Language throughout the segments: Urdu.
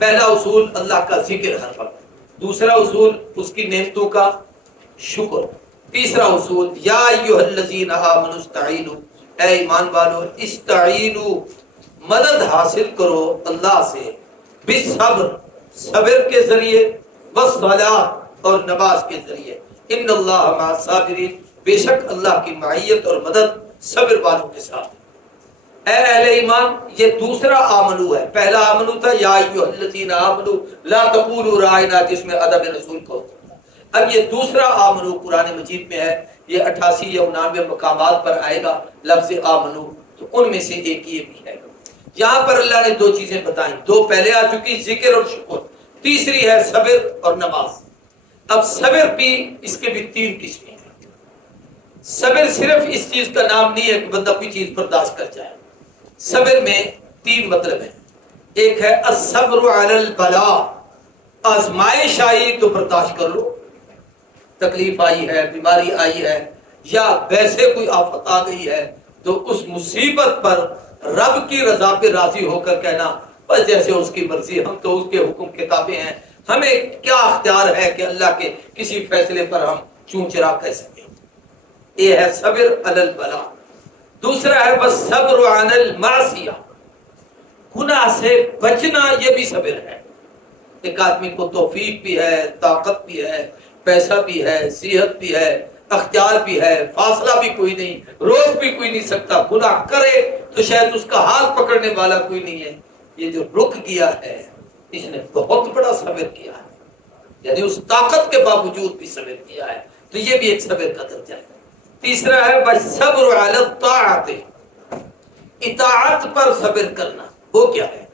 پہلا اصول اللہ کا ذکر ہر وقت، دوسرا اصول اس کی نعمتوں کا شکر، تیسرا اصول یا ایھا الذین آمنوا استعینوا، اے ایمان والو استعینوا مدد حاصل کرو اللہ سے، بالصبر صبر کے ذریعے، والصلاۃ اور نماز کے ذریعے، ان اللہ مع الصابرین، بے شک اللہ کی معیت اور مدد صبر والوں کے ساتھ۔ اے اہل ایمان، یہ دوسرا آمنو ہے، پہلا آمنو تھا یا ایھا الذین آمنوا لا تقولوا رائنا، جس میں ادب رسول کو، اب یہ دوسرا آمنو قرآن مجید میں ہے، یہ 88 یا 89 مقامات پر آئے گا لفظ آمنو، تو ان میں سے ایک یہ بھی ہے۔ یہاں پر اللہ نے دو چیزیں بتائیں، دو پہلے آ چکی، ذکر اور شکر، تیسری ہے صبر اور نماز۔ اب صبر بھی، اس کے بھی تین قسمیں ہیں۔ صبر صرف اس چیز کا نام نہیں ہے کہ بندہ کوئی چیز برداشت کر جائے، صبر میں تین مطلب ہیں۔ ایک ہے الصبر علی البلاء، آزمائش آئی تو برداشت کر لو، تکلیف آئی ہے، بیماری آئی ہے، یا ویسے کوئی آفت آ گئی ہے تو اس مصیبت پر رب کی رضا پہ راضی ہو کر کہنا بس جیسے اس کی مرضی، ہم تو اس کے حکم کے تابع ہیں، ہمیں کیا اختیار ہے کہ اللہ کے کسی فیصلے پر ہم چون چرا کہہ سکیں۔ یہ ہے صبر علی البلاء۔ دوسرا ہے بس صبر عن المعصیہ، گناہ سے بچنا، یہ بھی صبر ہے۔ ایک آدمی کو توفیق بھی ہے، طاقت بھی ہے، پیسہ بھی ہے، صحت بھی ہے، اختیار بھی ہے، فاصلہ بھی کوئی نہیں، روک بھی کوئی نہیں سکتا، گناہ کرے تو شاید اس کا ہاتھ پکڑنے والا کوئی نہیں ہے، یہ جو رک گیا ہے اس نے بہت بڑا صبر کیا ہے، یعنی اس طاقت کے باوجود بھی صبر کیا ہے، تو یہ بھی ایک صبر کا درجہ ہے۔ تیسرا ہے صبر علی الطاعت، اطاعت پر صبر کرنا۔ وہ کیا ہے؟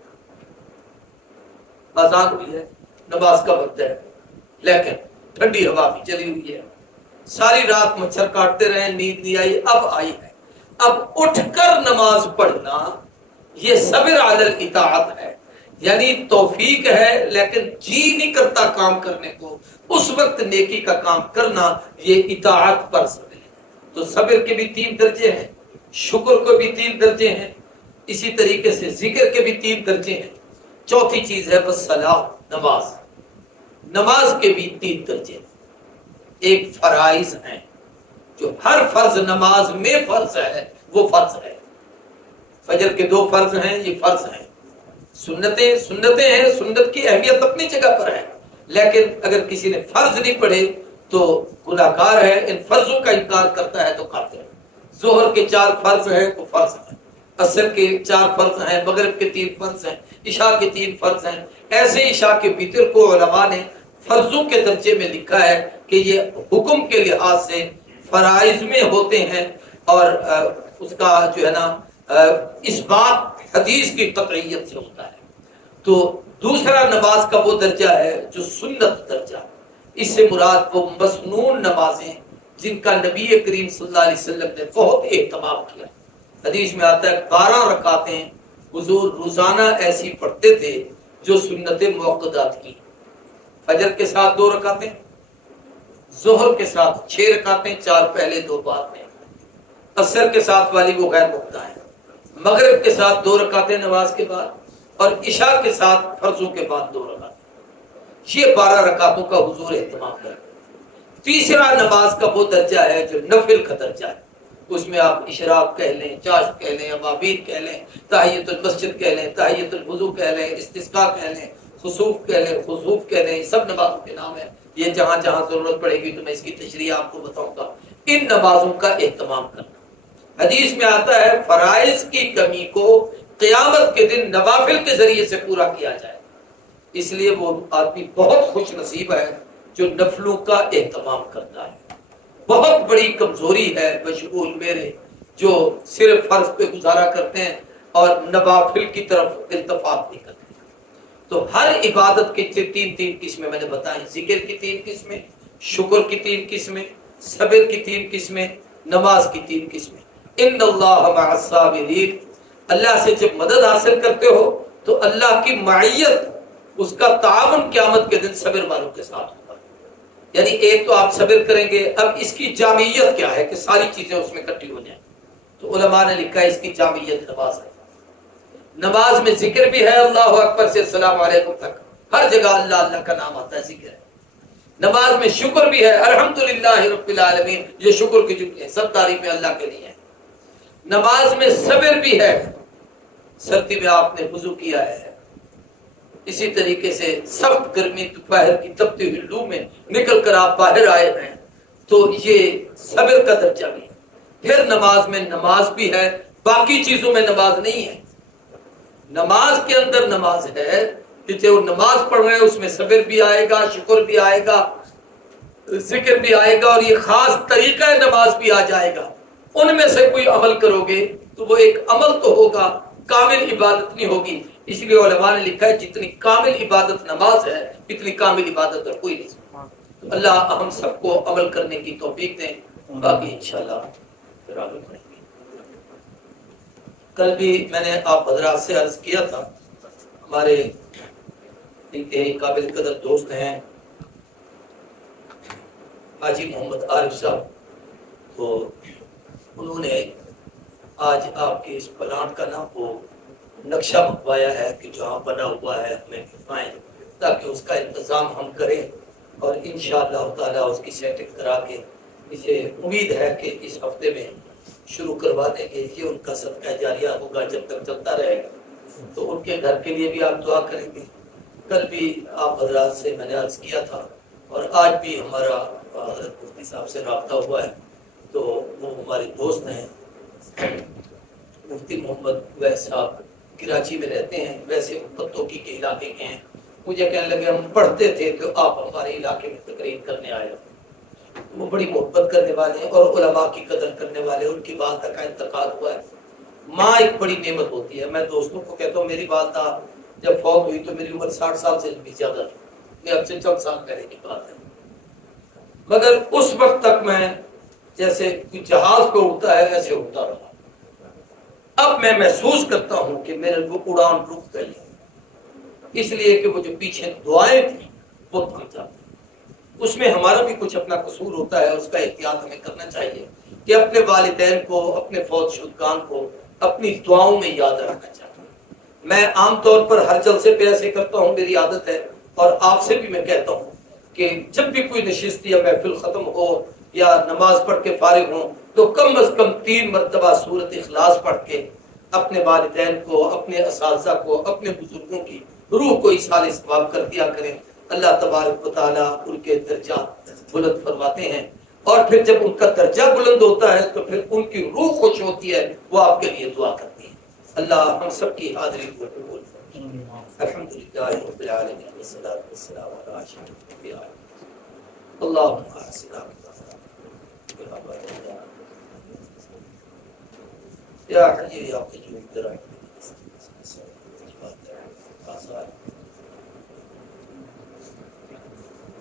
اذان ہوئی ہے، نماز کا وقت ہے، لیکن ٹھنڈی ہوا بھی چلی ہوئی ہے، ساری رات مچھر کاٹتے رہے، نیند نہیں آئی، اب آئی ہے، اب اٹھ کر نماز پڑھنا، یہ صبر علی الاطاعت ہے، یعنی توفیق ہے لیکن جی نہیں کرتا کام کرنے کو، اس وقت نیکی کا کام کرنا، یہ اطاعت پر صبر ہے۔ تو صبر کے بھی تین درجے ہیں، شکر کو بھی تین درجے ہیں، اسی طریقے سے ذکر کے بھی تین درجے ہیں۔ چوتھی چیز ہے بس صلاۃ، نماز، نماز کے بھی تین درجے ہیں۔ ایک فرائض ہیں، جو ہر فرض نماز میں فرض ہے، وہ فرض ہے۔ فجر کے 2 فرض ہیں، یہ فرض ہیں۔ سنتیں ہیں، سنت کی اہمیت اپنی جگہ پر ہے، لیکن اگر کسی نے فرض نہیں پڑھے تو گناہگار ہے، ان فرضوں کا انکار کرتا ہے تو کافر ہے۔ ظہر کے 4 فرض ہیں، وہ فرض ہیں، عصر کے 4 فرض ہیں، مغرب کے 3 فرض ہیں، عشاء کے 3 فرض ہیں۔ ایسے عشاء کے وتر کو علماء نے فرضوں کے درجے میں لکھا ہے کہ یہ حکم کے لحاظ سے فرائض میں ہوتے ہیں، اور اس کا جو ہے نا اس بات حدیث کی قطعیت سے ہوتا ہے۔ تو دوسرا نماز کا وہ درجہ ہے جو سنت درجہ، اس سے مراد وہ مسنون نمازیں جن کا نبی کریم صلی اللہ علیہ وسلم نے بہت اہتمام کیا۔ حدیث میں آتا ہے 12 رکعتیں حضور روزانہ ایسی پڑھتے تھے جو سنت موقدات کی، فجر کے ساتھ 2 رکعتیں، ظہر کے ساتھ 6 رکعتیں، 4 پہلے 2 بعد میں، عصر کے ساتھ والی وہ غیر مقطع ہے، مغرب کے ساتھ 2 رکعتیں نماز کے بعد، اور عشاء کے ساتھ فرضوں کے بعد 2 رکعتیں، یہ 12 رکعتوں کا حضور اہتمام کرتے۔ تیسرا نماز کا وہ درجہ ہے جو نفل کا درجہ ہے، اس میں آپ اشراق کہہ لیں، چاش کہہ لیں، ابابیل کہہ لیں، تحیۃ المسجد کہہ لیں، تحیۃ الوضو کہہ لیں، استسقاء کہہ لیں، خسوف کہہ لیں، خسوف کہہ لیں، سب نمازوں کے نام ہیں۔ یہ جہاں جہاں ضرورت پڑے گی تو میں اس کی تشریح آپ کو بتاؤں گا۔ ان نمازوں کا اہتمام کرنا، حدیث میں آتا ہے فرائض کی کمی کو قیامت کے دن نوافل کے ذریعے سے پورا کیا جائے، اس لیے وہ آدمی بہت خوش نصیب ہے جو نفلوں کا اہتمام کرتا ہے۔ بہت بڑی کمزوری ہے مشغول میرے جو صرف فرض پہ گزارا کرتے ہیں اور نوافل کی طرف التفات نہیں کرتے۔ تو ہر عبادت کے 3 قسمیں میں نے بتائی، ذکر کی 3 قسمیں، شکر کی 3 قسمیں، صبر کی 3 قسمیں، نماز کی 3 قسمیں۔ ان اللہ مع الصابرین، اللہ سے جب مدد حاصل کرتے ہو تو اللہ کی معیت، اس کا تعاون قیامت کے دن صبر والوں کے ساتھ ہوگا۔ یعنی ایک تو آپ صبر کریں گے، اب اس کی جامعیت کیا ہے کہ ساری چیزیں اس میں اکٹھی ہو جائیں، تو علماء نے لکھا ہے اس کی جامعیت نماز ہے۔ نماز میں ذکر بھی ہے، اللہ اکبر سے السلام علیکم تک ہر جگہ اللہ اللہ کا نام آتا ہے، ذکر ہے۔ نماز میں شکر بھی ہے، الحمدللہ رب العالمین، یہ شکر کی جملے سب تعریفیں اللہ کے لیے ہیں۔ نماز میں صبر بھی ہے، سردی میں آپ نے وضو کیا ہے، اسی طریقے سے سخت گرمی دوپہر کی تپتی ہوئی لو میں نکل کر آپ باہر آئے ہیں، تو یہ صبر کا درجہ بھی ہے۔ پھر نماز میں نماز بھی ہے، باقی چیزوں میں نماز نہیں ہے۔ نماز کے اندر نماز ہے کہ جو نماز پڑھ رہے ہیں اس میں صبر بھی آئے گا، شکر بھی آئے گا، ذکر بھی آئے گا، اور یہ خاص طریقہ نماز بھی آ جائے گا۔ ان میں سے کوئی عمل کرو گے تو وہ ایک عمل تو ہوگا، کامل عبادت نہیں ہوگی۔ اس لیے علماء نے لکھا ہے جتنی کامل عبادت نماز ہے اتنی کامل عبادت اور کوئی نہیں۔ اللہ ہم سب کو عمل کرنے کی توفیق دیں، باقی انشاءاللہ پھر آگے بڑھیں گے۔ کل بھی میں نے آپ حضرات سے عرض کیا تھا، ہمارے انتہائی قابل قدر دوست ہیں حاجی محمد عارف صاحب، تو انہوں نے آج آپ کے اس پلانٹ کا نام وہ نقشہ منگوایا ہے کہ جہاں بنا ہوا ہے ہمیں دکھائیں تاکہ اس کا انتظام ہم کریں، اور انشاءاللہ تعالیٰ اس کی سیٹنگ کرا کے اسے امید ہے کہ اس ہفتے میں شروع کروا دیں گے۔ یہ ان کا صدقہ جاریہ ہوگا جب تک چلتا رہے گا، تو ان کے گھر کے لیے بھی آپ دعا کریں گے۔ کل بھی آپ حضرات سے میں نے عرض کیا تھا، اور آج بھی ہمارا حضرت مفتی صاحب سے رابطہ ہوا ہے، تو وہ ہمارے دوست ہیں مفتی محمد ویس صاحب، کراچی میں رہتے ہیں، ویسے پتوکی کے علاقے کے ہیں۔ مجھے کہنے لگے ہم پڑھتے تھے کہ آپ ہمارے علاقے میں تقریر کرنے آئے ہو۔ وہ بڑی محبت کرنے والے ہیں اور علماء کی قدر کرنے والے، ان کی والدہ کا انتقال ہوا ہے۔ ماں ایک بڑی نعمت ہوتی ہے، میں دوستوں کو کہتا ہوں میری والدہ جب فوت ہوئی تو میری عمر 60 سال سے بھی زیادہ تھی، یہ اب سے چند سال پہلے کی بات ہے، مگر اس وقت تک میں جیسے جہاز پہ اڑتا ہے ایسے اڑتا رہا۔ اب میں محسوس کرتا ہوں کہ میرے وہ اڑان رک گئی، اس لیے کہ وہ جو پیچھے دعائیں تھیں وہ تھم جاتی۔ اس میں ہمارا بھی کچھ اپنا قصور ہوتا ہے، اس کا احتیاط ہمیں کرنا چاہیے کہ اپنے والدین کو، اپنے فوت شدگان کو اپنی دعاؤں میں یاد رکھنا چاہیے۔ میں عام طور پر ہر جلسے پہ ایسے کرتا ہوں، میری عادت ہے، اور آپ سے بھی میں کہتا ہوں کہ جب بھی کوئی نشست یا محفل ختم ہو یا نماز پڑھ کے فارغ ہوں تو کم از کم 3 مرتبہ سورۃ اخلاص پڑھ کے اپنے والدین کو، اپنے اساتذہ کو، اپنے بزرگوں کی روح کو ایصال ثواب کر دیا کریں۔ اللہ تبارک و تعالیٰ ان کے درجات بلند فرماتے ہیں، اور پھر جب ان کا درجہ بلند ہوتا ہے تو پھر ان کی روح خوش ہوتی ہے، وہ آپ کے لیے دعا کرتی ہے۔ اللہ ہم سب کی حاضری کو قبول فرمائے۔ الحمدللہ رب العالمین والصلاۃ والسلام علی اشرف الانبیاء اللهم ارسلنا یا حی یا قیوم برحمتک۔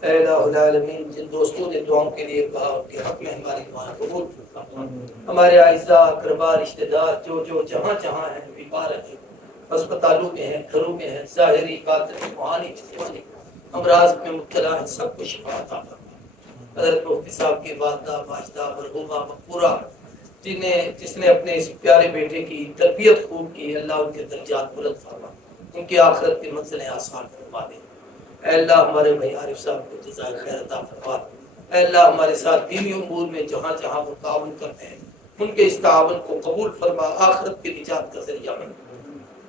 اے الہ العالمین، جن دوستوں نے دعاؤں کے لیے کہا ان کے حق میں ہماری دعائیں قبول فرما۔ ہمارے اعزاء اقربا رشتہ دار جو جہاں جہاں ہیں، بیمار ہیں، ہسپتالوں میں ہیں، گھروں میں ہیں، ظاہری باطنی روحانی جسمانی امراض میں مبتلا ہیں، سب کو شفا عطا فرما۔ حضرت مفتی صاحب کی والدہ ماجدہ مرحومہ مغفورہ جس نے اپنے اس پیارے بیٹے کی تربیت خوب کی، اللہ ان کے درجات بلند فرما، ان کی آخرت کی منزلیں آسان فرما دے۔ اے اللہ ہمارے بھائی عارف صاحب کو جزائے خیر عطا فرما۔ اے اللہ ہمارے ساتھ دینی امور میں جہاں جہاں وہ تعاون کرتے ہیں ان کے اس تعاون کو قبول فرما، آخرت کی نجات کا ذریعہ بنا۔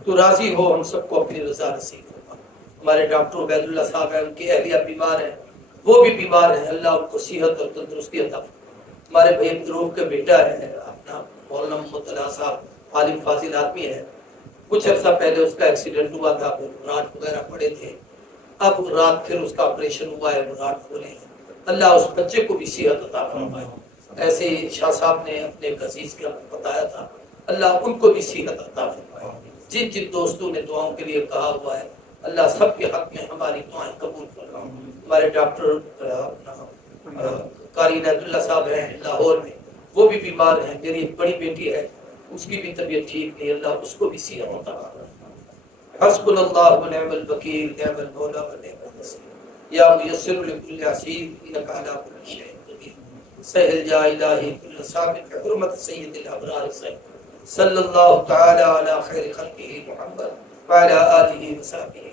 تو راضی ہو ہم سب کو اپنی رضا نصیب فرما۔ ہمارے ڈاکٹر عبید اللہ صاحب ہیں، ان کی اہلیہ بیمار ہیں، وہ بھی بیمار ہیں، اللہ ان کو صحت اور تندرستی عطا فرما۔ ہمارے بھائی مدروف کا بیٹا ہے اپنا مولانا محمد طلحہ صاحب، عالم فاضل آدمی ہے، کچھ عرصہ پہلے اس کا ایکسیڈنٹ ہوا تھا، راٹ وغیرہ پڑے تھے، اب رات پھر اس کا آپریشن ہوا ہے، وہ راٹ کھولے ہیں۔ اللہ اس بچے کو بھی صحت عطا فرمائے۔ ایسے ہی شاہ صاحب نے اپنے ایک عزیز کا بتایا تھا، اللہ ان کو بھی صحت عطا فرمائے۔ جن جن دوستوں نے دعاؤں کے لیے کہا ہوا ہے اللہ سب کے حق میں ہماری دعائیں قبول فرمائے۔ ہمارے ڈاکٹر قاری عنایت اللہ صاحب ہیں لاہور میں، وہ بھی بیمار ہیں۔ میری ایک بڑی بیٹی ہے، اس کی بھی طبیعت ٹھیک نہیں، اللہ اس کو بھی صحت عطا فرمائے۔ حسبنا اللہ ونعم الوکیل، نعم المولا ونعم النصیر، یا میسر لکل عسیر انک علی کل شیء قدیر، سہل یا الہی کل صابر حرمت سید الابرار سید صلی اللہ تعالی علی خیر خلقہ محمد وعلی آلہ وصحبہ